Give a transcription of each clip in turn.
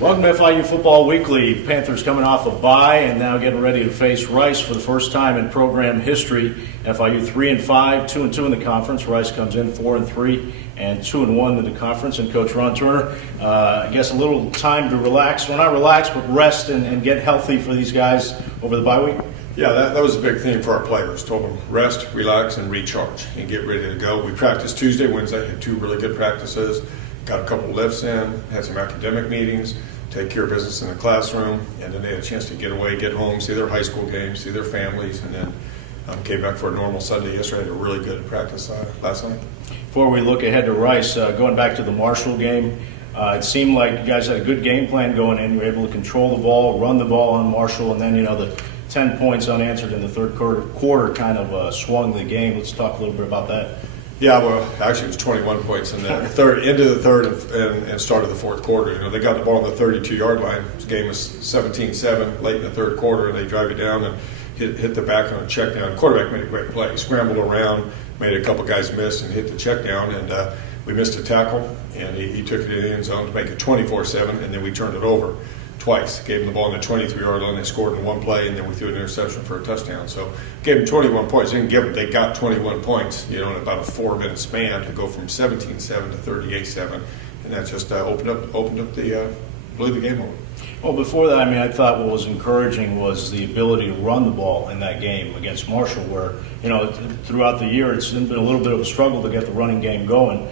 Welcome to FIU Football Weekly. Panthers coming off a bye and now getting ready to face Rice for the first time in program history. FIU 3-5, 2-2 in the conference. Rice comes in 4-3 and 2-1 in the conference. And Coach Ron Turner, I guess a little time to relax. Well, not relax, but rest and get healthy for these guys over the bye week. Yeah, that was a big theme for our players. Told them rest, relax, and recharge, and get ready to go. We practiced Tuesday, Wednesday, had two really good practices. Got a couple lifts in, had some academic meetings, take care of business in the classroom, and then they had a chance to get away, get home, see their high school games, see their families, and then came back for a normal Sunday yesterday. Had a really good practice last night. Before we look ahead to Rice, going back to the Marshall game, it seemed like you guys had a good game plan going in. You were able to control the ball, run the ball on Marshall, and then, the 10 points unanswered in the third quarter kind of swung the game. Let's talk a little bit about that. Yeah, well, actually it was 21 points in the third, into the third and start of the fourth quarter. They got the ball on the 32-yard line. This game was 17-7 late in the third quarter, and they drive it down and hit the back on a check down. The quarterback made a great play. He scrambled around, made a couple guys miss, and hit the check down. And we missed a tackle, and he took it in the end zone to make it 24-7, and then we turned it over twice. Gave them the ball on the 23-yard line. They scored in one play, and then we threw an interception for a touchdown. So gave them 21 points. Didn't give them. They got 21 points, in about a 4-minute span to go from 17-7 to 38-7, and that just opened up the blew the game over. Well, before that, I thought what was encouraging was the ability to run the ball in that game against Marshall, where, throughout the year it's been a little bit of a struggle to get the running game going.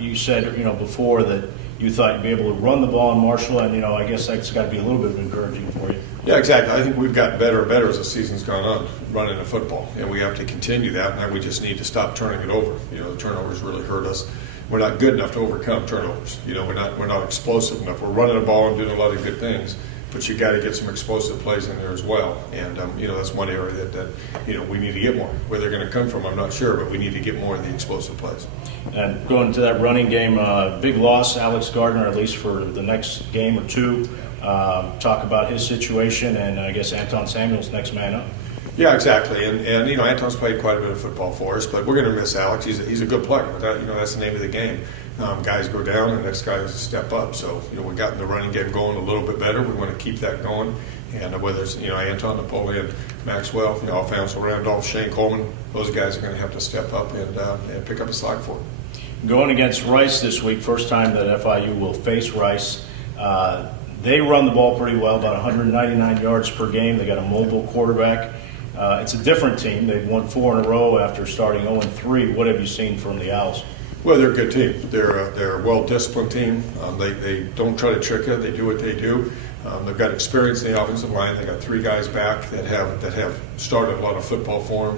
You said, before that you thought you'd be able to run the ball in Marshall, and, I guess that's got to be a little bit encouraging for you. Yeah, exactly. I think we've gotten better and better as the season's gone on running the football, and we have to continue that, and we just need to stop turning it over. The turnovers really hurt us. We're not good enough to overcome turnovers. We're not explosive enough. We're running the ball and doing a lot of good things, but you got to get some explosive plays in there as well. And that's one area that we need to get more. Where they're going to come from, I'm not sure, but we need to get more of the explosive plays. And going to that running game, big loss, Alex Gardner, at least for the next game or two. Talk about his situation, and I guess Anthon Samuel's next man up. Yeah, exactly. And Anton's played quite a bit of football for us, but we're going to miss Alex. He's a good player, but that's the name of the game. Guys go down, and the next guy has to step up. So we got the running game going a little bit better. We want to keep that going. And whether it's Anton, Napoleon, Maxwell, Alfonso Randolph, Shane Coleman, those guys are going to have to step up and pick up a slack for it. Going against Rice this week, first time that FIU will face Rice. They run the ball pretty well, about 199 yards per game. They got a mobile quarterback. It's a different team. They've won 4 in a row after starting 0-3. What have you seen from the Owls? Well, they're a good team. They're a well-disciplined team. They don't try to trick you. They do what they do. They've got experience in the offensive line. They got 3 guys back that have started a lot of football for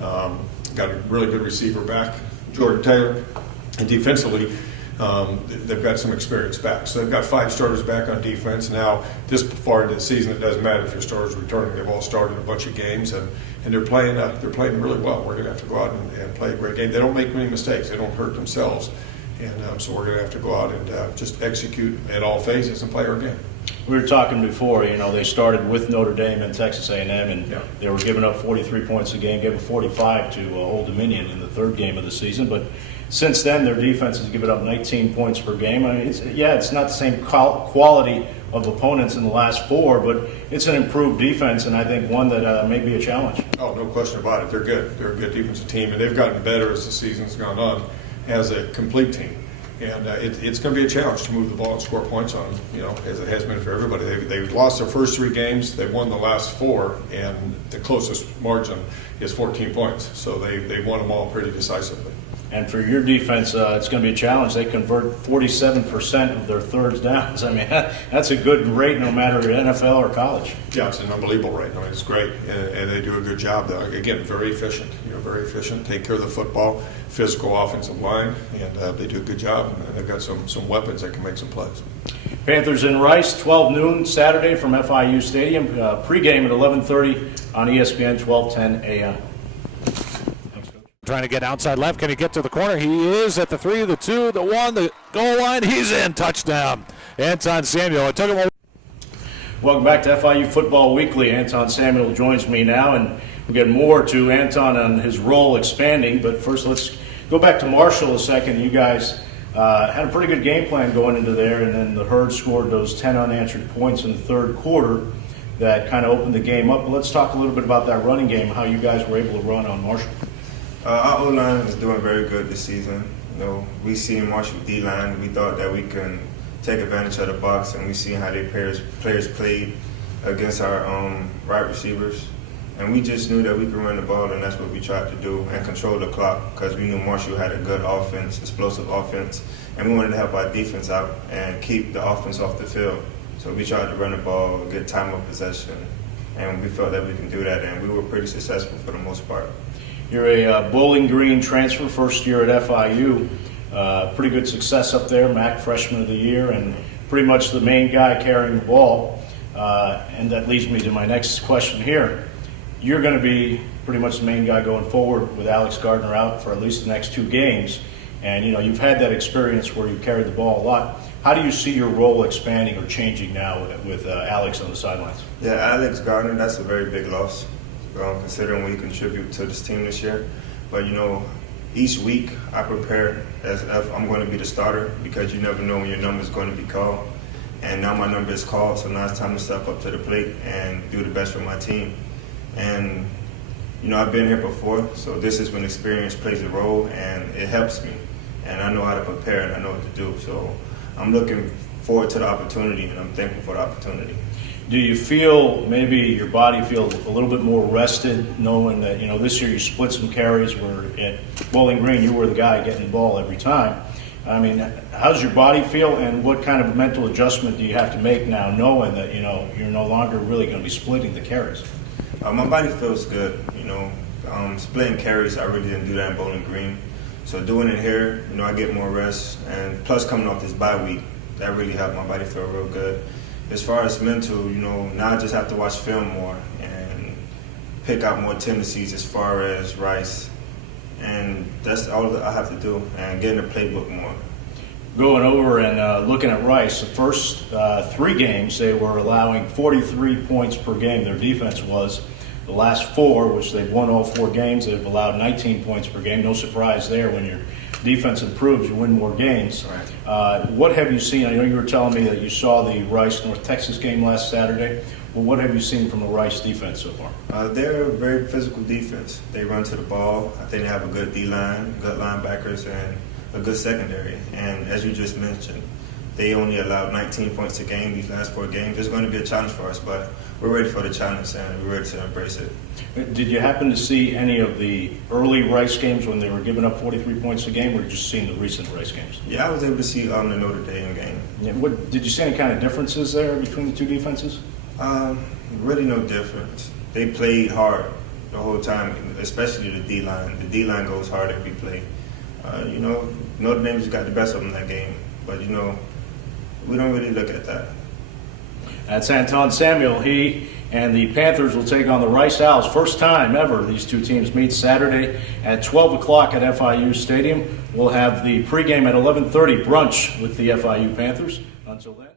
them. Got a really good receiver back, Jordan Taylor, and defensively, they've got some experience back. So they've got 5 starters back on defense. Now, this far into the season, it doesn't matter if your starters are returning. They've all started a bunch of games, and they're playing really well. We're going to have to go out and play a great game. They don't make many mistakes. They don't hurt themselves. And so we're going to have to go out and just execute at all phases and play our game. We were talking before, they started with Notre Dame and Texas A&M, and they were giving up 43 points a game, gave 45 to Old Dominion in the third game of the season. But since then, their defense has given up 19 points per game. It's not the same quality of opponents in the last 4, but it's an improved defense, and I think one that may be a challenge. Oh, no question about it. They're good. They're a good defensive team, and they've gotten better as the season's gone on as a complete team. And it's going to be a challenge to move the ball and score points on them, as it has been for everybody. They've lost their first 3 games. They've won the last 4, and the closest margin is 14 points. So they won them all pretty decisively. And for your defense, it's going to be a challenge. They convert 47% of their thirds downs. That's a good rate no matter NFL or college. Yeah, it's an unbelievable rate. It's great, and they do a good job. Though. Again, very efficient. Very efficient. Take care of the football, physical offensive line, and they do a good job. And they've got some weapons that can make some plays. Panthers in Rice, 12 noon Saturday from FIU Stadium. Pregame at 11:30 on ESPN, 12:10 a.m. Trying to get outside left. Can he get to the corner? He is at the 3, the 2, the 1, the goal line. He's in. Touchdown. Anthon Samuel. It took him a Welcome back to FIU Football Weekly. Anthon Samuel joins me now, and we'll get more to Anthon on his role expanding. But first, let's go back to Marshall a second. You guys Had a pretty good game plan going into there, and then the Herd scored those 10 unanswered points in the third quarter that kind of opened the game up. But let's talk a little bit about that running game, how you guys were able to run on Marshall. Our O-line is doing very good this season. You know, we seen Marshall D-line. We thought that we can take advantage of the box, and we seen how their players played against our right receivers. And we just knew that we could run the ball, and that's what we tried to do, and control the clock, because we knew Marshall had a good offense, explosive offense, and we wanted to help our defense out and keep the offense off the field. So we tried to run the ball, get time of possession, and we felt that we can do that, and we were pretty successful for the most part. You're a Bowling Green transfer, first year at FIU. Pretty good success up there, MAC Freshman of the Year, and pretty much the main guy carrying the ball. And that leads me to my next question here. You're going to be pretty much the main guy going forward with Alex Gardner out for at least the next 2 games. And, you know, you've had that experience where you've carried the ball a lot. How do you see your role expanding or changing now with Alex on the sidelines? Yeah, Alex Gardner, that's a very big loss, considering what he contributed to this team this year. But, you know, each week I prepare as if I'm going to be the starter, because you never know when your number is going to be called. And now my number is called, so now it's time to step up to the plate and do the best for my team. And, you know, I've been here before, so this is when experience plays a role, and it helps me. And I know how to prepare, and I know what to do. So I'm looking forward to the opportunity, and I'm thankful for the opportunity. Do you feel maybe your body feels a little bit more rested, knowing that, you know, this year you split some carries where at Bowling Green you were the guy getting the ball every time? I mean, how does your body feel, and what kind of mental adjustment do you have to make now, knowing that, you know, you're no longer really going to be splitting the carries? My body feels good, you know. Splitting carries, I really didn't do that in Bowling Green. So doing it here, you know, I get more rest. And plus coming off this bye week, that really helped my body feel real good. As far as mental, you know, now I just have to watch film more and pick out more tendencies as far as Rice. And that's all that I have to do, and get in the playbook more. Going over and looking at Rice, the first 3 games they were allowing 43 points per game. Their defense was. The last 4, which they've won all 4 games, they've allowed 19 points per game. No surprise there. When your defense improves, you win more games. Right. What have you seen? I know you were telling me that you saw the Rice North Texas game last Saturday. Well, what have you seen from the Rice defense so far? They're a very physical defense. They run to the ball. I think they have a good D-line, good linebackers, and a good secondary. And as you just mentioned, they only allowed 19 points a game these last 4 games. It's going to be a challenge for us, but we're ready for the challenge, and we're ready to embrace it. Did you happen to see any of the early Rice games when they were giving up 43 points a game, or just seeing the recent Rice games? Yeah, I was able to see the Notre Dame game. Yeah, did you see any kind of differences there between the 2 defenses? Really no difference. They played hard the whole time, especially the D-line. The D-line goes hard every play. You know, Notre Dame just got the best of them that game. But, you know, we don't really look at that. That's Anthon Samuel. He and the Panthers will take on the Rice Owls. First time ever these 2 teams meet Saturday at 12 o'clock at FIU Stadium. We'll have the pregame at 11:30 brunch with the FIU Panthers. Until then.